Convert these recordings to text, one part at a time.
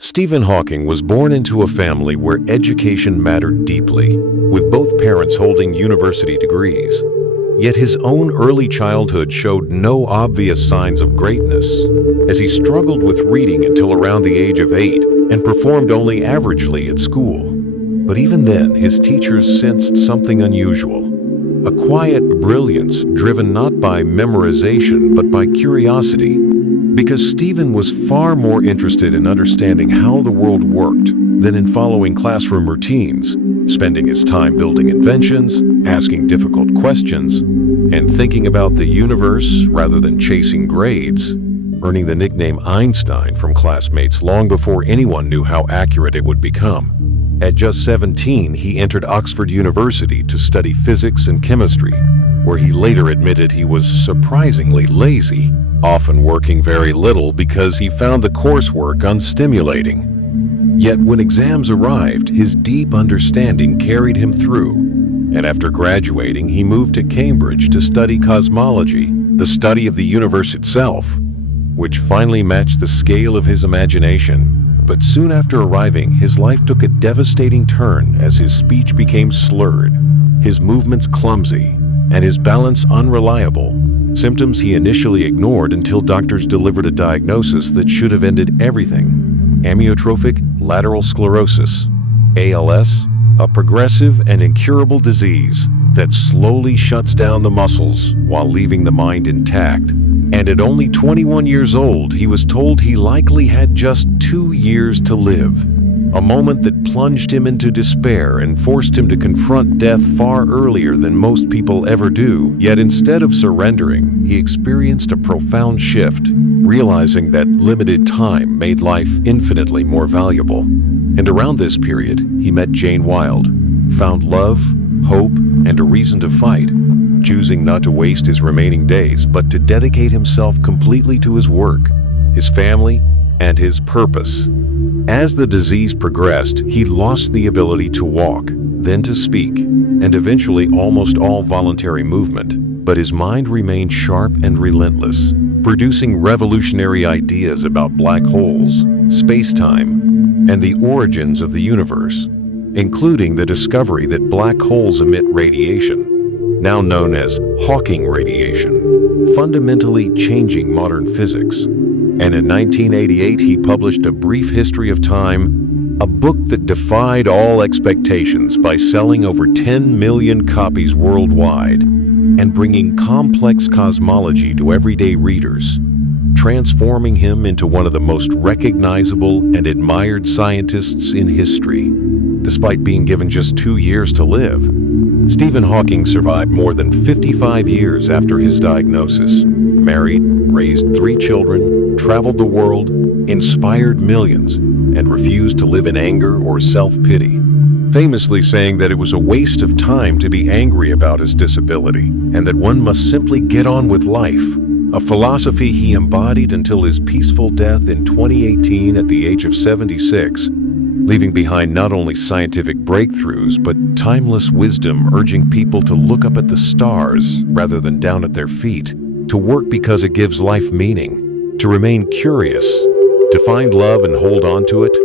Stephen Hawking was born into a family where education mattered deeply, with both parents holding university degrees. Yet his own early childhood showed no obvious signs of greatness, as he struggled with reading until around the age of 8 and performed only averagely at school. But even then, his teachers sensed something unusual, a quiet brilliance driven not by memorization but by curiosity. Because Stephen was far more interested in understanding how the world worked than in following classroom routines, spending his time building inventions, asking difficult questions, and thinking about the universe rather than chasing grades, earning the nickname Einstein from classmates long before anyone knew how accurate it would become. At just 17, he entered Oxford University to study physics and chemistry, where he later admitted he was surprisingly lazy, often working very little because he found the coursework unstimulating. Yet when exams arrived, his deep understanding carried him through, and after graduating, he moved to Cambridge to study cosmology, the study of the universe itself, which finally matched the scale of his imagination. But soon after arriving, his life took a devastating turn as his speech became slurred, his movements clumsy, and his balance unreliable. Symptoms he initially ignored until doctors delivered a diagnosis that should have ended everything: amyotrophic lateral sclerosis, ALS, a progressive and incurable disease that slowly shuts down the muscles while leaving the mind intact. And at only 21 years old, he was told he likely had just 2 years to live, a moment that plunged him into despair and forced him to confront death far earlier than most people ever do. Yet instead of surrendering, he experienced a profound shift, realizing that limited time made life infinitely more valuable. And around this period, he met Jane Wilde, found love, hope, and a reason to fight, choosing not to waste his remaining days but to dedicate himself completely to his work, his family, and his purpose. As the disease progressed, he lost the ability to walk, then to speak, and eventually almost all voluntary movement. But his mind remained sharp and relentless, producing revolutionary ideas about black holes, space-time, and the origins of the universe, including the discovery that black holes emit radiation, now known as Hawking radiation, fundamentally changing modern physics. And in 1988, he published A Brief History of Time, a book that defied all expectations by selling over 10 million copies worldwide and bringing complex cosmology to everyday readers, transforming him into one of the most recognizable and admired scientists in history. Despite being given just 2 years to live, Stephen Hawking survived more than 55 years after his diagnosis, married, raised 3 children, traveled the world, inspired millions, and refused to live in anger or self-pity, famously saying that it was a waste of time to be angry about his disability and that one must simply get on with life, a philosophy he embodied until his peaceful death in 2018 at the age of 76, leaving behind not only scientific breakthroughs but timeless wisdom, urging people to look up at the stars rather than down at their feet, to work because it gives life meaning, to remain curious, to find love and hold on to it,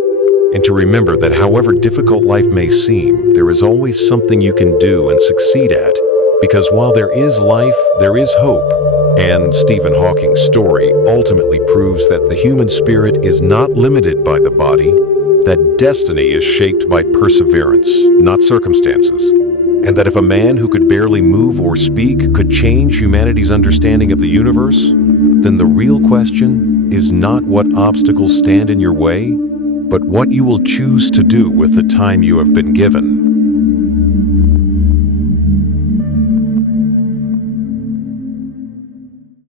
and to remember that however difficult life may seem, there is always something you can do and succeed at, because while there is life, there is hope. And Stephen Hawking's story ultimately proves that the human spirit is not limited by the body, that destiny is shaped by perseverance, not circumstances, and that if a man who could barely move or speak could change humanity's understanding of the universe, then the real question is not what obstacles stand in your way, but what you will choose to do with the time you have been given.